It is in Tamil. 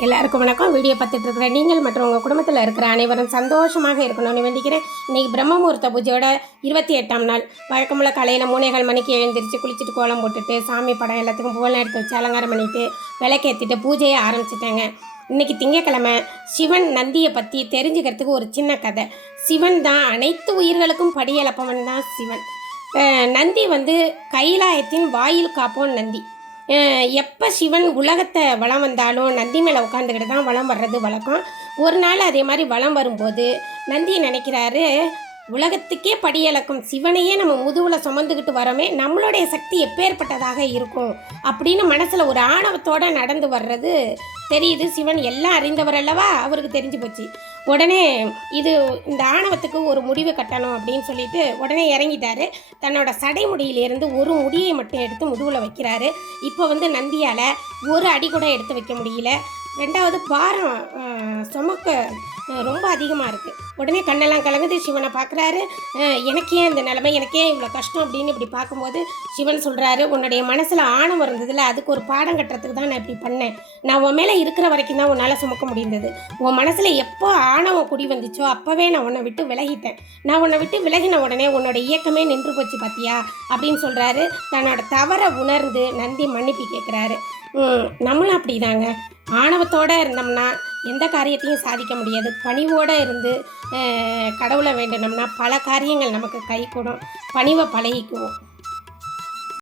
எல்லாருக்கும் வணக்கம். வீடியோ பார்த்துட்டு இருக்கிற நீங்கள் மற்றும் உங்கள் குடும்பத்தில் இருக்கிற அனைவரும் சந்தோஷமாக இருக்கணும்னு வேண்டிக்கிறேன். இன்றைக்கி பிரம்மமுகூர்த்த பூஜையோட 28ஆம் நாள். வழக்கமுள்ள காலையில் 3:15 மணிக்கு எழுந்திரிச்சு குளிச்சுட்டு கோலம் போட்டுட்டு சாமி படம் எல்லாத்துக்கும் பூவெல்லாம் எடுத்து வச்சு அலங்காரம் பண்ணிவிட்டு விளக்கேற்றிட்டு பூஜையை ஆரம்பிச்சிட்டேங்க. இன்றைக்கி திங்கக்கிழமை. சிவன் நந்தியை பற்றி தெரிஞ்சுக்கிறதுக்கு ஒரு சின்ன கதை. சிவன் தான் அனைத்து உயிர்களுக்கும் படியளப்பவன் தான் சிவன். நந்தி கைலாயத்தின் வாயில் காப்போன் நந்தி. எப்போ சிவன் உலகத்தை வலம் வந்தாலும் நந்தி மேலே உட்காந்துக்கிட்டு தான் வலம் வர்றது வழக்கம். ஒரு நாள் அதே மாதிரி வலம் வரும்போது நந்தி நினைக்கிறாரு, உலகத்துக்கே படியளக்கும் சிவனையே நம்ம முதுகில் சுமந்துக்கிட்டு வரோமே, நம்மளுடைய சக்தி எப்பேற்பட்டதாக இருக்கும் அப்படின்னு மனசில் ஒரு ஆணவத்தோடு நடந்து வர்றது தெரியுது. சிவன் எல்லாம் அறிந்தவர் அல்லவா, அவருக்கு தெரிஞ்சு போச்சு. உடனே இந்த ஆணவத்துக்கு ஒரு முடிவு கட்டணும் அப்படின்னு சொல்லிட்டு உடனே இறங்கிட்டாரு. தன்னோட சடைமுடியிலேருந்து ஒரு முடியை மட்டும் எடுத்து முதுகில் வைக்கிறாரு. இப்போ நந்தியால் ஒரு அடி கூட எடுத்து வைக்க முடியல. ரெண்டாவது பாரம் சுமக்க ரொம்ப அதிகமாக இருக்குது. உடனே கண்ணெல்லாம் கலங்குது. சிவனை பார்க்குறாரு. எனக்கே இந்த நிலைமை, எனக்கே இவ்வளோ கஷ்டம் அப்படின்னு இப்படி பார்க்கும்போது சிவன் சொல்கிறாரு, உன்னுடைய மனசில் ஆணவம் இருந்ததில்ல, அதுக்கு ஒரு பாடம் கட்டுறதுக்கு தான் நான் இப்படி பண்ணேன். நான் உன் மேலே இருக்கிற வரைக்கும் தான் உன்னால் சுமக்க முடிந்தது. உன் மனசில் எப்போ ஆணவம் குடி வந்துச்சோ அப்போவே நான் உன்னை விட்டு விலகிட்டேன். நான் உன்னை விட்டு விலகின உடனே உன்னோட இயக்கமே நின்று போச்சு பார்த்தியா அப்படின்னு சொல்கிறாரு. தன்னோட தவறை உணர்ந்து நந்தி மன்னிப்பு கேட்குறாரு. நம்மளும் அப்படி தாங்க, ஆணவத்தோடு இருந்தோம்னா எந்த காரியத்தையும் சாதிக்க முடியாது. பணிவோடு இருந்து கடவுளை வேண்டினோம்னா பல காரியங்கள் நமக்கு கை கூடும். பணிவை பழகிக்குவோம்.